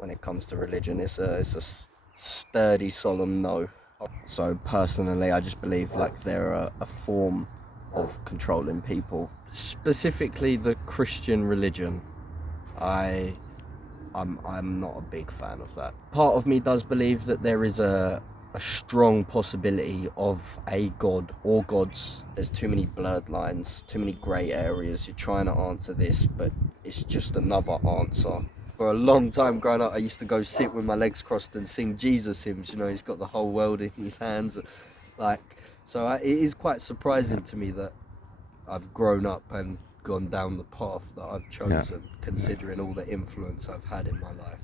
when it comes to religion, it's a sturdy, solemn no. So personally, I just believe like they're a form of controlling people. Specifically, the Christian religion. I'm not a big fan of that. Part of me does believe that there is a strong possibility of a god or gods. There's too many blurred lines, too many grey areas. You're trying to answer this, but it's just another answer. For a long time growing up, I used to go sit with my legs crossed and sing Jesus hymns. You know, he's got the whole world in his hands. It is quite surprising to me that I've grown up and gone down the path that I've chosen, considering all the influence I've had in my life.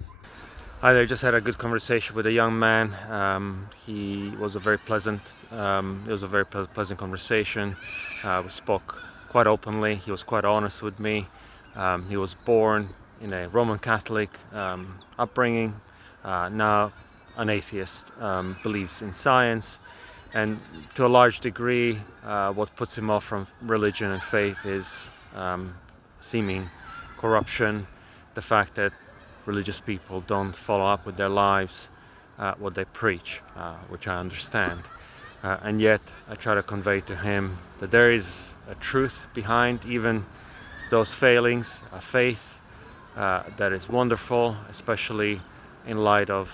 I just had a good conversation with a young man. He was a very pleasant. It was a very pleasant conversation. We spoke quite openly. He was quite honest with me. He was born in a Roman Catholic upbringing. Now an atheist, believes in science, and to a large degree, what puts him off from religion and faith is seeming corruption, the fact that religious people don't follow up with their lives what they preach, which I understand. And yet I try to convey to him that there is a truth behind even those failings, a faith that is wonderful, especially in light of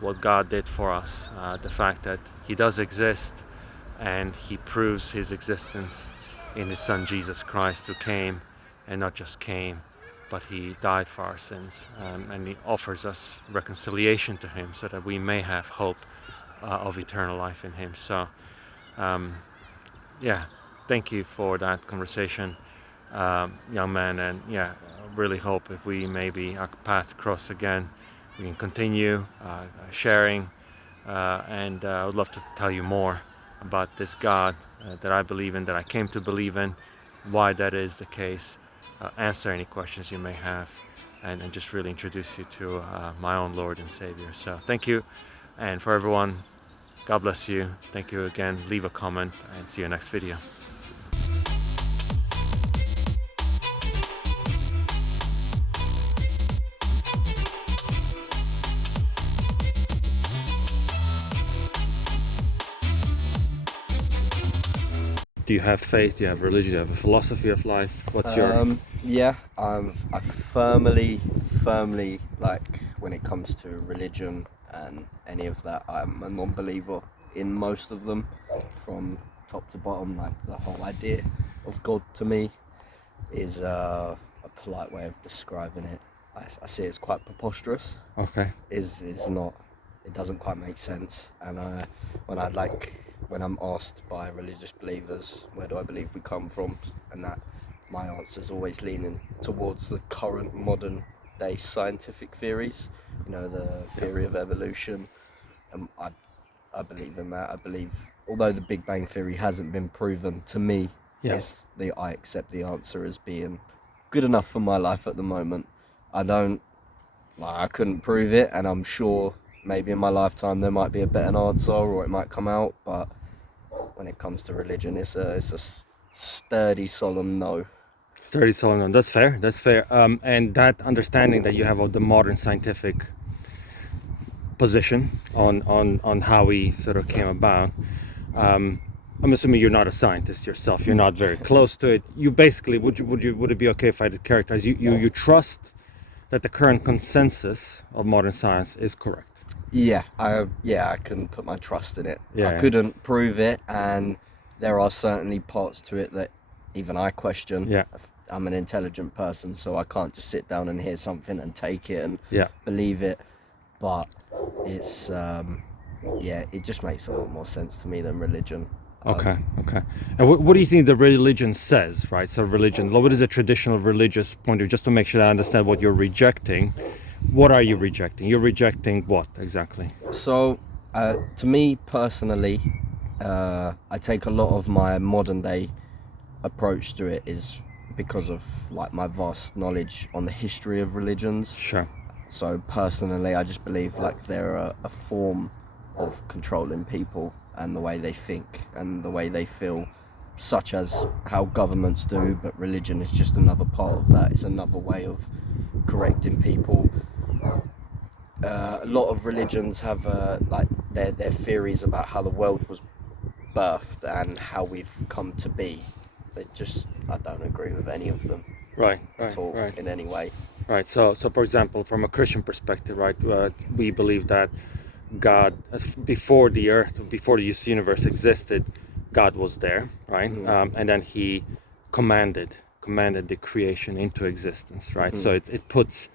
what God did for us, the fact that He does exist, and He proves His existence in His Son Jesus Christ, who came, and not just came, but He died for our sins, and He offers us reconciliation to Him so that we may have hope of eternal life in Him. So thank you for that conversation, young man, and I really hope if we maybe our paths cross again, we can continue sharing, and I would love to tell you more about this God that I believe in, that I came to believe in, why that is the case, answer any questions you may have, and just really introduce you to my own Lord and Savior. So thank you, and for everyone, God bless you. Thank you again. Leave a comment, and see you next video. Do you have faith? Do you have religion? Do you have a philosophy of life? What's your... I firmly, like, when it comes to religion and any of that, I'm a non-believer in most of them, from top to bottom. Like, the whole idea of God to me is a polite way of describing it. I see it's quite preposterous. Okay. Is not, it doesn't quite make sense. And when I'm asked by religious believers, where do I believe we come from, and that my answer is always leaning towards the current modern day scientific theories, the theory of evolution. I believe in that. I believe, although the Big Bang Theory hasn't been proven to me, I accept the answer as being good enough for my life at the moment. I couldn't prove it, and I'm sure maybe in my lifetime there might be a better answer, or it might come out, but when it comes to religion, it's a sturdy, solemn no. Sturdy, solemn. That's fair. And that understanding that you have of the modern scientific position on how we sort of came about. I'm assuming you're not a scientist yourself. You're not very close to it. You basically would it be okay if I did characterize you trust that the current consensus of modern science is correct? I couldn't put my trust in it. I couldn't prove it, and there are certainly parts to it that even I question. I'm an intelligent person, so I can't just sit down and hear something and take it and believe it. But it's it just makes a lot more sense to me than religion. Okay. And what do you think the religion says, right? So religion, what is a traditional religious point of view, just to make sure I understand what you're rejecting? What are you rejecting? You're rejecting what exactly? So, to me personally, I take a lot of my modern day approach to it is because of like my vast knowledge on the history of religions. Sure. So personally, I just believe like they're a form of controlling people and the way they think and the way they feel, such as how governments do, but religion is just another part of that. It's another way of correcting people a lot of religions have like their theories about how the world was birthed and how we've come to be. I don't agree with any of them Right, at right, all right. in any way. Right. So for example, from a Christian perspective, right, we believe that God, before the earth, before this universe existed, God was there, right? And then He commanded the creation into existence, right? So it puts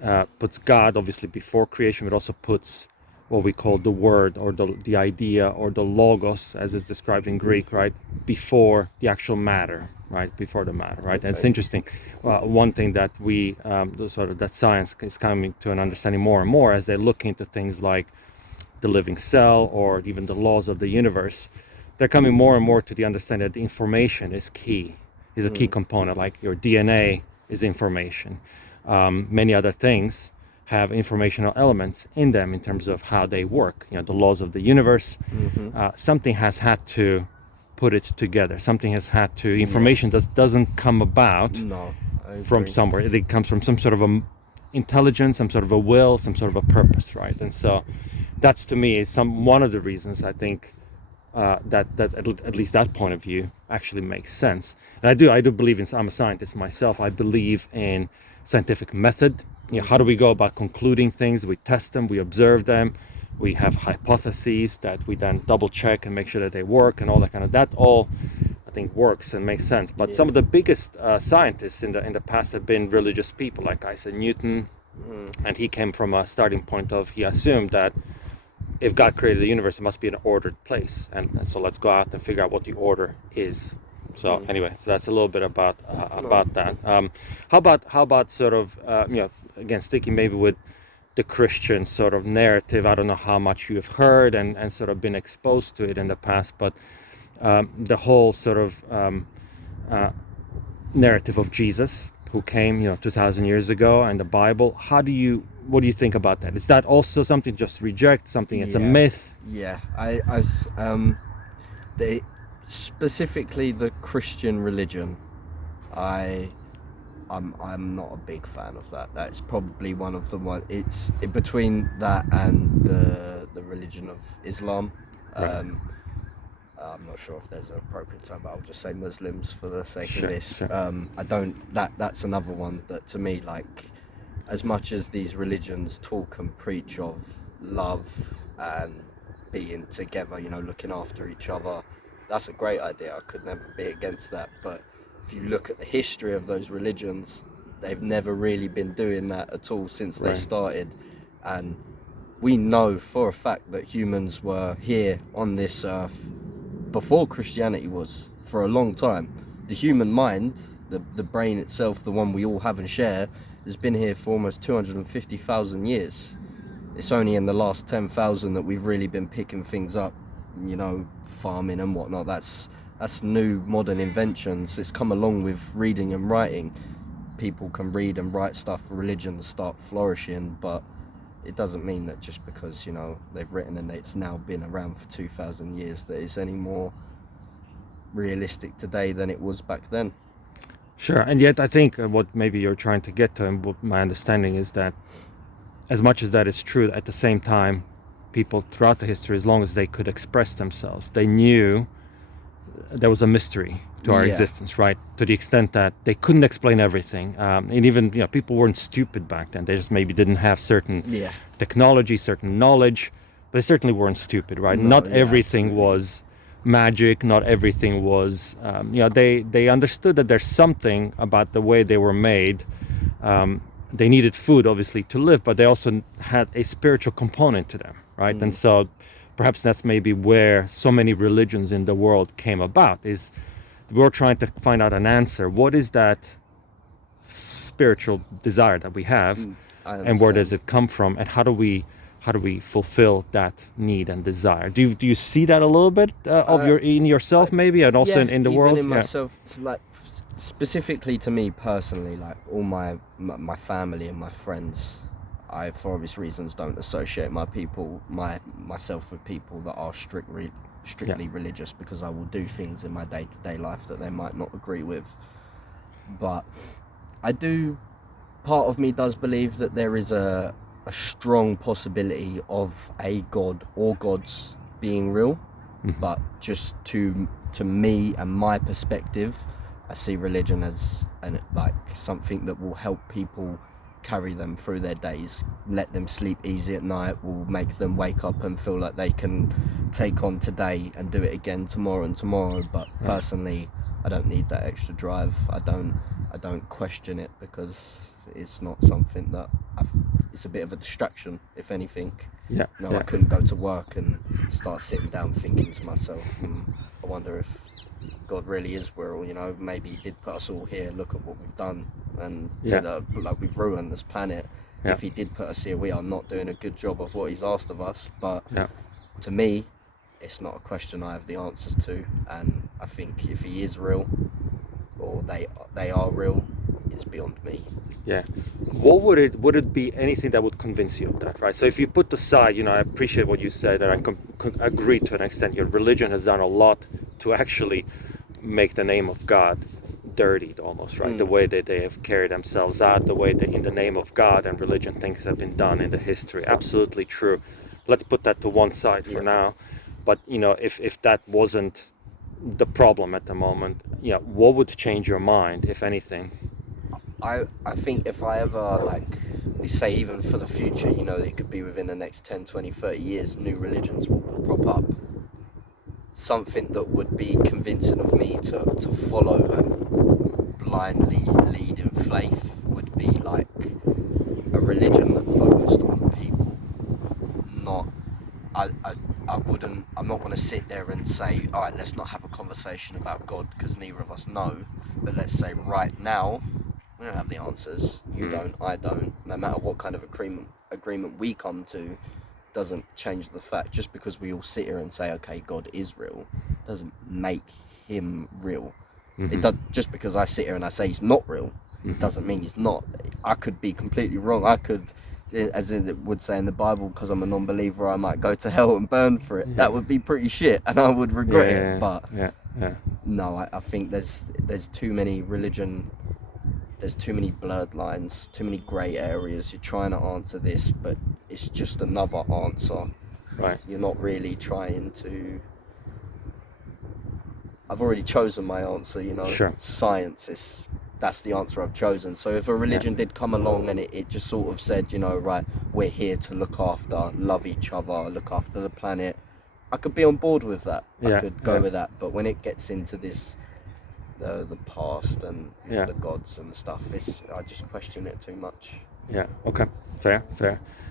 God obviously before creation, but also puts what we call the word or the idea or the logos, as is described in Greek, right, before the actual matter, right, before the matter, right. And it's Okay. interesting. One thing that we that science is coming to an understanding more and more as they look into things like the living cell or even the laws of the universe. They're coming more and more to the understanding that the information is key, is a key component. Like your DNA is information. Many other things have informational elements in them in terms of how they work. The laws of the universe. Something has had to put it together. Something has had to. Information doesn't come about No, I from agree. somewhere. It comes from some sort of a intelligence, some sort of a will, some sort of a purpose, right? And so that's to me is one of the reasons I think that at least that point of view actually makes sense. And I do believe in. I'm a scientist myself. I believe in scientific method. How do we go about concluding things? We test them, we observe them, we have hypotheses that we then double check and make sure that they work and all that kind of. That all I think works and makes sense. But some of the biggest scientists in the past have been religious people, like Isaac Newton, and he came from a starting point of he assumed that if God created the universe, it must be an ordered place, and so let's go out and figure out what the order is. So anyway, so that's a little bit about that. How about sort of again sticking maybe with the Christian sort of narrative. I don't know how much you've heard and sort of been exposed to it in the past, but the whole sort of narrative of Jesus who came 2000 years ago and the Bible. What do you think about that? Is that also something just reject, something it's a myth? Yeah, they specifically the Christian religion. I'm not a big fan of that. That's probably one of the one. It's between that and the religion of Islam. Right. I'm not sure if there's an appropriate term, but I'll just say Muslims for the sake Sure, of this. sure. I don't. That's another one that to me, like, as much as these religions talk and preach of love and being together, looking after each other, that's a great idea. I could never be against that. But if you look at the history of those religions, they've never really been doing that at all since they Right. started. And we know for a fact that humans were here on this earth before Christianity was, for a long time. The human mind, the brain itself, the one we all have and share, has been here for almost 250,000 years. It's only in the last 10,000 that we've really been picking things up, farming and whatnot. That's new modern inventions. It's come along with reading and writing. People can read and write stuff, religions start flourishing, but it doesn't mean that just because, they've written and it's now been around for 2,000 years that it's any more realistic today than it was back then. Sure, and yet I think what maybe you're trying to get to, and what my understanding is that as much as that is true, at the same time, people throughout the history, as long as they could express themselves, they knew there was a mystery to our existence, right? To the extent that they couldn't explain everything, and even people weren't stupid back then. They just maybe didn't have certain technology, certain knowledge, but they certainly weren't stupid, right? Not everything absolutely. was magic. Not everything was. They understood that there's something about the way they were made. They needed food, obviously, to live, but they also had a spiritual component to them, right? And so perhaps that's maybe where so many religions in the world came about, is we're trying to find out an answer. What is that spiritual desire that we have, and where does it come from, and how do we fulfill that need and desire? Do you see that a little bit in yourself maybe, and also in the world? In myself, it's like specifically to me personally, like all my family and my friends, I, for obvious reasons, don't associate myself with people that are strictly religious, because I will do things in my day-to-day life that they might not agree with. But part of me does believe that there is a a strong possibility of a god or gods being real, but just to me and my perspective, I see religion as like something that will help people carry them through their days, let them sleep easy at night, will make them wake up and feel like they can take on today and do it again tomorrow and tomorrow. But personally, I don't need that extra drive. I don't question it, because it's not something that it's a bit of a distraction, if anything. I couldn't go to work and start sitting down thinking to myself, I wonder if God really is real, maybe he did put us all here, look at what we've done, and like we've ruined this planet. If he did put us here, we are not doing a good job of what he's asked of us. But to me, it's not a question I have the answers to, and I think if he is real, or they are real, it's beyond me. What would it be anything that would convince you of that, right? So if you put aside, I appreciate what you said, and I agree to an extent. Your religion has done a lot to actually make the name of God dirtied almost, right? The way that they have carried themselves out, the way that in the name of God and religion things have been done in the history. Absolutely true. Let's put that to one side for now. But if that wasn't the problem at the moment, what would change your mind, if anything? I think if I ever, like, we say even for the future, it could be within the next 10, 20, 30 years, new religions will prop up. Something that would be convincing of me to follow and blindly lead in faith would be like a religion that focused on people. I'm not going to sit there and say, all right, let's not have a conversation about God, because neither of us know. But let's say right now, we don't have the answers. You don't, I don't. No matter what kind of agreement we come to, doesn't change the fact. Just because we all sit here and say, okay, God is real, doesn't make him real. It does. Just because I sit here and I say he's not real, doesn't mean he's not. I could be completely wrong. I could, as it would say in the Bible, because I'm a non-believer, I might go to hell and burn for it. That would be pretty shit, and I would regret it. But no, I think there's too many religion. There's too many blurred lines, too many grey areas. You're trying to answer this, but it's just another answer. Right. You're not really trying to... I've already chosen my answer, Sure. Science that's the answer I've chosen. So if a religion did come along and it just sort of said, right, we're here to look after, love each other, look after the planet, I could be on board with that. I could go with that. But when it gets into this... the past and the gods and stuff, I just question it too much. Okay, fair.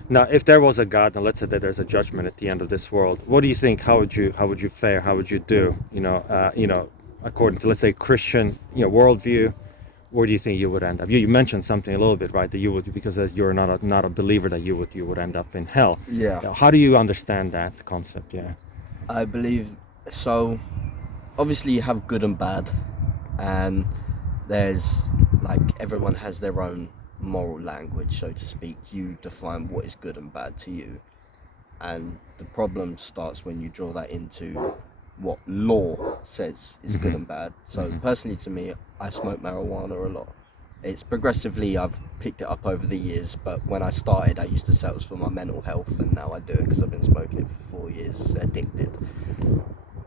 Now, if there was a God, and let's say that there's a judgment at the end of this world, what do you think? How would you fare? How would you do? According to, let's say, Christian worldview, where do you think you would end up? You mentioned something a little bit, right? That you would, because as you're not a believer, that you would end up in hell. How do you understand that concept? I believe so. Obviously, you have good and bad. And there's, like, everyone has their own moral language, so to speak. You define what is good and bad to you, and the problem starts when you draw that into what law says is good and bad. So personally, to me, I smoke marijuana a lot. It's progressively, I've picked it up over the years, but when I started, I used to say it was for my mental health, and now I do it because I've been smoking it for 4 years, addicted.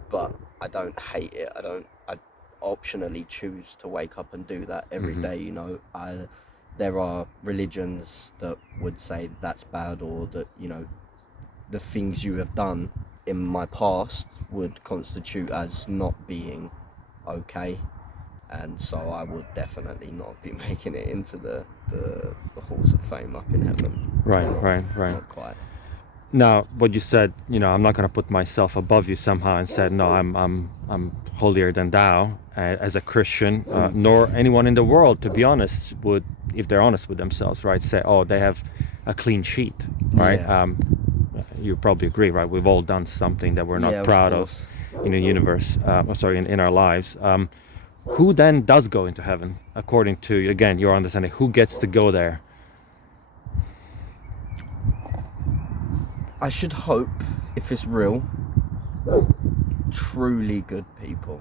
But I don't hate it. I optionally choose to wake up and do that every day. There are religions that would say that's bad, or that the things you have done in my past would constitute as not being okay, and so I would definitely not be making it into the halls of fame up in heaven. Right. Not quite. Now, what you said, I'm not going to put myself above you somehow and said, no, I'm holier than thou as a Christian, nor anyone in the world, to be honest, would, if they're honest with themselves, right, say, oh, they have a clean sheet, right? You probably agree, right? We've all done something that we're not proud of in the universe, in our lives. Who then does go into heaven, according to, again, your understanding? Who gets to go there? I should hope, if it's real, truly good people.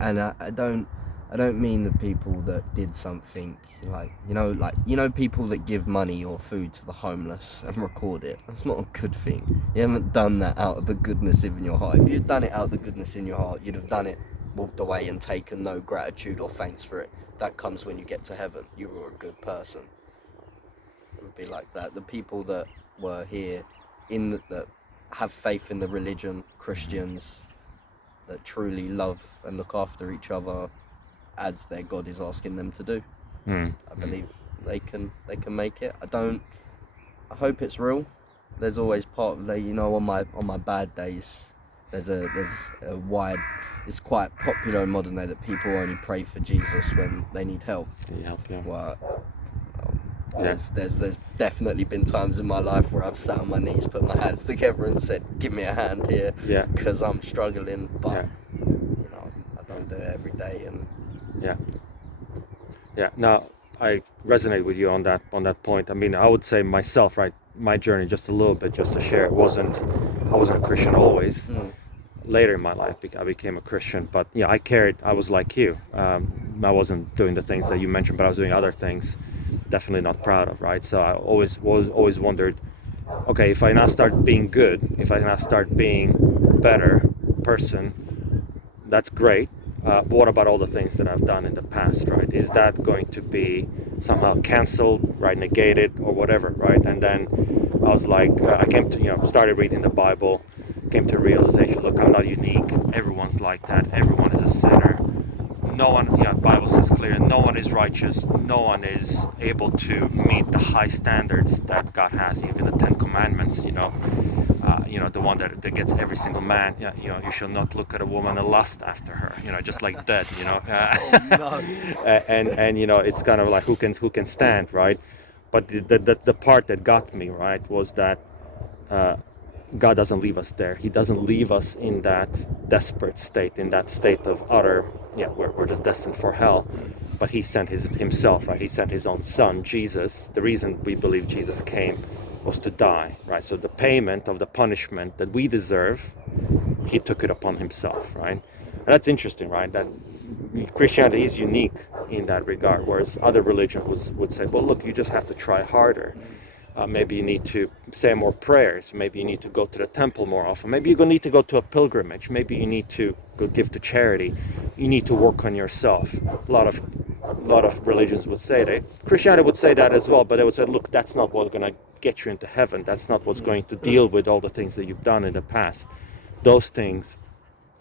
And I don't I don't mean the people that did something like people that give money or food to the homeless and record it. That's not a good thing. You haven't done that out of the goodness in your heart. If you'd done it out of the goodness in your heart, you'd have done it, walked away and taken no gratitude or thanks for it. That comes when you get to heaven. You were a good person. It would be like that. The people that were here that have faith in the religion, Christians, that truly love and look after each other as their God is asking them to do. I believe they can make it. I hope it's real. There's always part of the, on my bad days, there's a wide, it's quite popular in modern day that people only pray for Jesus when they need help. Yeah. Well, there's definitely been times in my life where I've sat on my knees, put my hands together and said, give me a hand here, because I'm struggling, but I don't do it every day. And now I resonate with you on that point. I mean, I would say myself, right, my journey, just a little bit, just to share, I wasn't a Christian always. Later in my life I became a Christian, but I was like you. I wasn't doing the things that you mentioned, but I was doing other things definitely not proud of, right? So I always wondered, okay, if I now start being good, if I now start being better person, that's great. What about all the things that I've done in the past, right? Is that going to be somehow canceled, right, negated, or whatever, right? And then I was like, I came to, started reading the Bible, came to realization, look, I'm not unique. Everyone's like that. Everyone is a sinner. No one, the Bible says clear, no one is righteous. No one is able to meet the high standards that God has, even the 10 Commandments, the one that gets every single man, you shall not look at a woman and lust after her, just like that, and it's kind of like who can stand, right? But the part that got me, right, was that God doesn't leave us there. He doesn't leave us in that desperate state, in that state of utter, we're just destined for hell. But he sent himself, right? He sent his own son, Jesus. The reason we believe Jesus came was to die, right? So the payment of the punishment that we deserve, he took it upon himself, right? And that's interesting, right? That Christianity is unique in that regard, whereas other religions would say, well, look, you just have to try harder. Maybe you need to say more prayers. Maybe you need to go to the temple more often. Maybe you need to go to a pilgrimage. Maybe you need to go give to charity. You need to work on yourself. A lot of religions would say that. Christianity would say that as well, but they would say, look, that's not what's going to get you into heaven. That's not what's going to deal with all the things that you've done in the past. Those things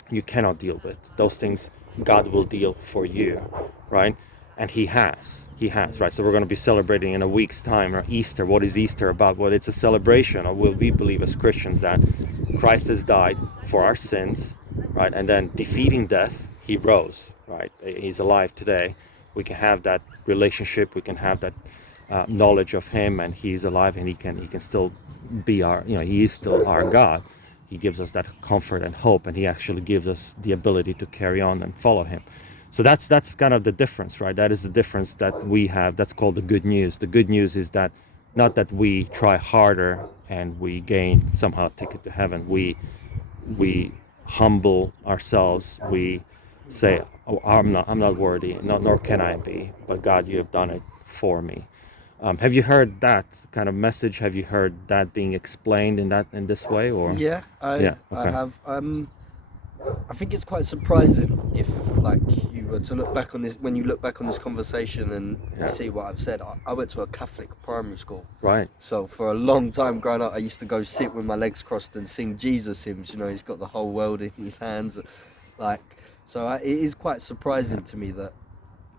you cannot deal with. Those things God will deal for you, right? And he has, right? So we're going to be celebrating in a week's time, or Easter. What is Easter about? Well, it's a celebration of what we believe as Christians, that Christ has died for our sins, right? And then defeating death, he rose, right? He's alive today. We can have that relationship. We can have that knowledge of him, and he's alive, and he can still be our, he is still our God. He gives us that comfort and hope, and he actually gives us the ability to carry on and follow him. So that's kind of the difference, right? That is the difference that we have. That's called the good news. The good news is that not that we try harder and we gain somehow a ticket to heaven. We humble ourselves. We say, oh, I'm not worthy, nor can I be. But God, you have done it for me. Have you heard that kind of message? Have you heard that being explained in this way, or? Yeah, Okay. I have. I think it's quite surprising if, like, you were to look back on this, when you look back on this conversation and see what I've said. I went to a Catholic primary school. Right. So for a long time growing up, I used to go sit with my legs crossed and sing Jesus hymns. He's got the whole world in his hands. It is quite surprising to me that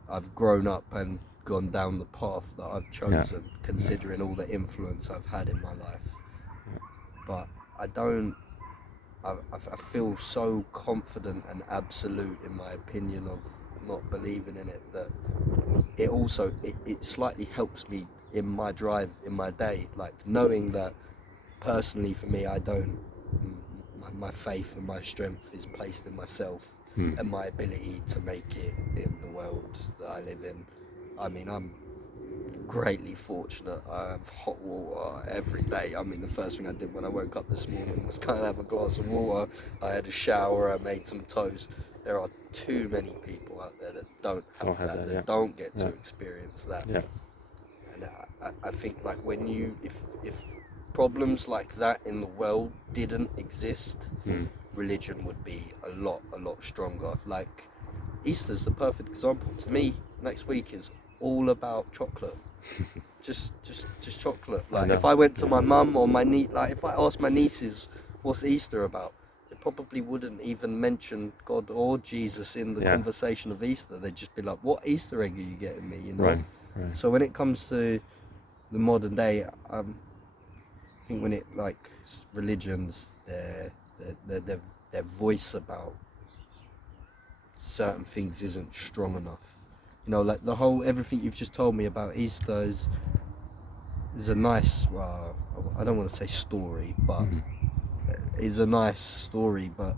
I've grown up and gone down the path that I've chosen, considering all the influence I've had in my life. But I feel so confident and absolute in my opinion of not believing in it, that it slightly helps me in my drive in my day, like knowing that personally for me, my faith and my strength is placed in myself and my ability to make it in the world that I live in. I mean, greatly fortunate. I have hot water every day. I mean, the first thing I did when I woke up this morning was kind of have a glass of water. I had a shower, I made some toast. There are too many people out there that don't have that, yeah. don't get to Yeah. experience that. Yeah. And I think like if problems like that in the world didn't exist, religion would be a lot stronger. Like Easter's the perfect example. To me, next week is all about chocolate. just chocolate. Like if I went to my mum or my niece, like if I asked my nieces what's Easter about, they probably wouldn't even mention God or Jesus in the conversation of Easter. They'd just be like, "What Easter egg are you getting me?" You know. Right. So when it comes to the modern day, I think when it like religions, their voice about certain things isn't strong enough. You know, like the whole everything you've just told me about Easter is a nice. I don't want to say story, but is a nice story. But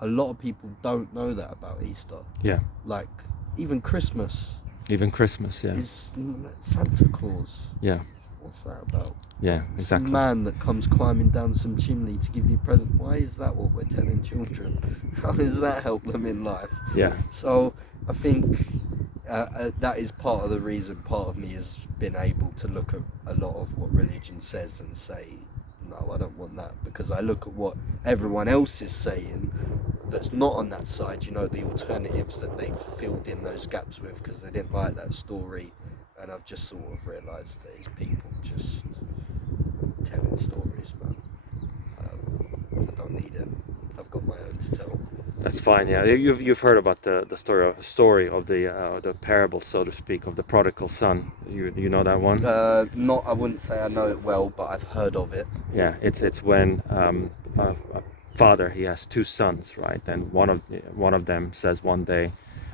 a lot of people don't know that about Easter. Yeah. Like even Christmas. Even Christmas, yeah. Is Santa Claus. Yeah. What's that about? Yeah, exactly. Some man that comes climbing down some chimney to give you a present. Why is that what we're telling children? How does that help them in life? Yeah. So I think that is part of the reason. Part of me has been able to look at a lot of what religion says and say, no, I don't want that, because I look at what everyone else is saying that's not on that side, you know, the alternatives that they've filled in those gaps with because they didn't like that story, and I've just sort of realised that it's people just telling stories, man. I don't need it. I've got my own to tell. That's fine. Yeah, you've heard about the story of the parable, so to speak, of the prodigal son. You know that one? Not. I wouldn't say I know it well, but I've heard of it. Yeah, it's when a father, he has two sons, right? And one of them says one day,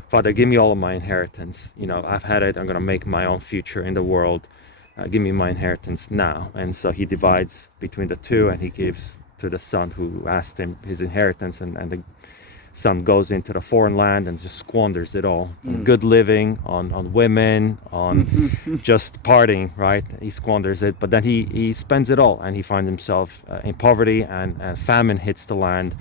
"Father, give me all of my inheritance. You know, I've had it. I'm gonna make my own future in the world. Give me my inheritance now." And so he divides between the two, and he gives to the son who asked him his inheritance, and the son goes into the foreign land and just squanders it all on good living, on women, on just partying, right? He squanders it, but then he spends it all, and he finds himself in poverty, and famine hits the land.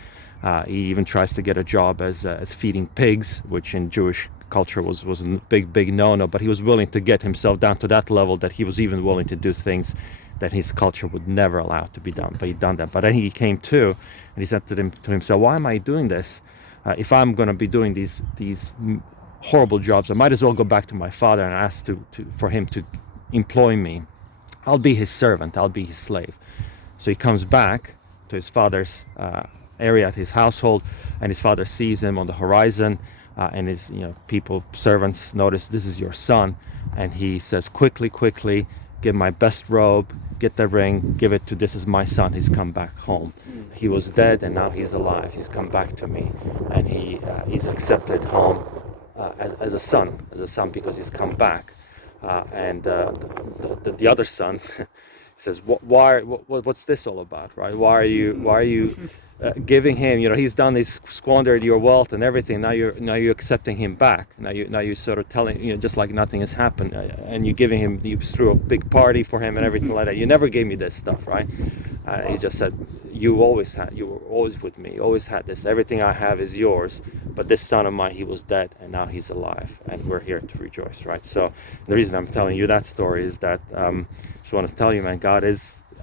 He even tries to get a job as feeding pigs, which in Jewish culture was a big no-no, but he was willing to get himself down to that level that he was even willing to do things that his culture would never allow to be done, but he'd done that. But then he came to, and he said to himself, "Why am I doing this? If I'm going to be doing these horrible jobs, I might as well go back to my father and ask for him to employ me. I'll be his servant, I'll be his slave." So he comes back to his father's area, at his household, and his father sees him on the horizon, and his servants notice, "This is your son," and he says, quickly, "Give my best robe, get the ring, give it to, this is my son, he's come back home. He was dead and now he's alive, he's come back to me," and he's accepted home as a son because he's come back. And the other son says, what's this all about, right? Why are you giving him, he's done this, squandered your wealth and everything, now you're accepting him back, now you sort of telling, just like nothing has happened, and you're giving him, you threw a big party for him and everything like that. You never gave me this stuff, right? He just said, you were always with me, you always had this, everything I have is yours, but this son of mine, he was dead and now he's alive, and we're here to rejoice, right? So the reason I'm telling you that story is that just want to tell you, man,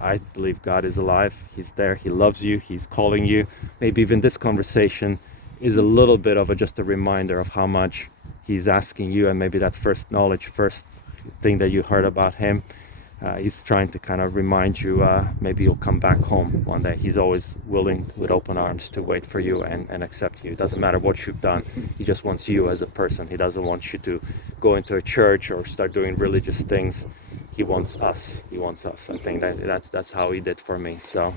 I believe God is alive. He's there. He loves you. He's calling you. Maybe even this conversation is a little bit of just a reminder of how much he's asking you, and maybe that first thing that you heard about him, he's trying to kind of remind you, maybe you'll come back home one day. He's always willing with open arms to wait for you and accept you. It doesn't matter what you've done. He just wants you as a person. He doesn't want you to go into a church or start doing religious things. He wants us. I think that's how he did for me. So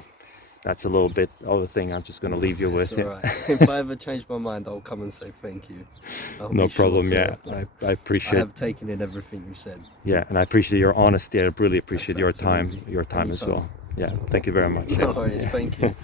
that's a little bit of the thing I'm just going to leave you with. It's all right. If I ever change my mind, I'll come and say thank you. No problem. Yeah, I appreciate. I have taken in everything you said. Yeah, and I appreciate your honesty. I really appreciate your time as well. Yeah, thank you very much. No worries. Yeah. Thank you.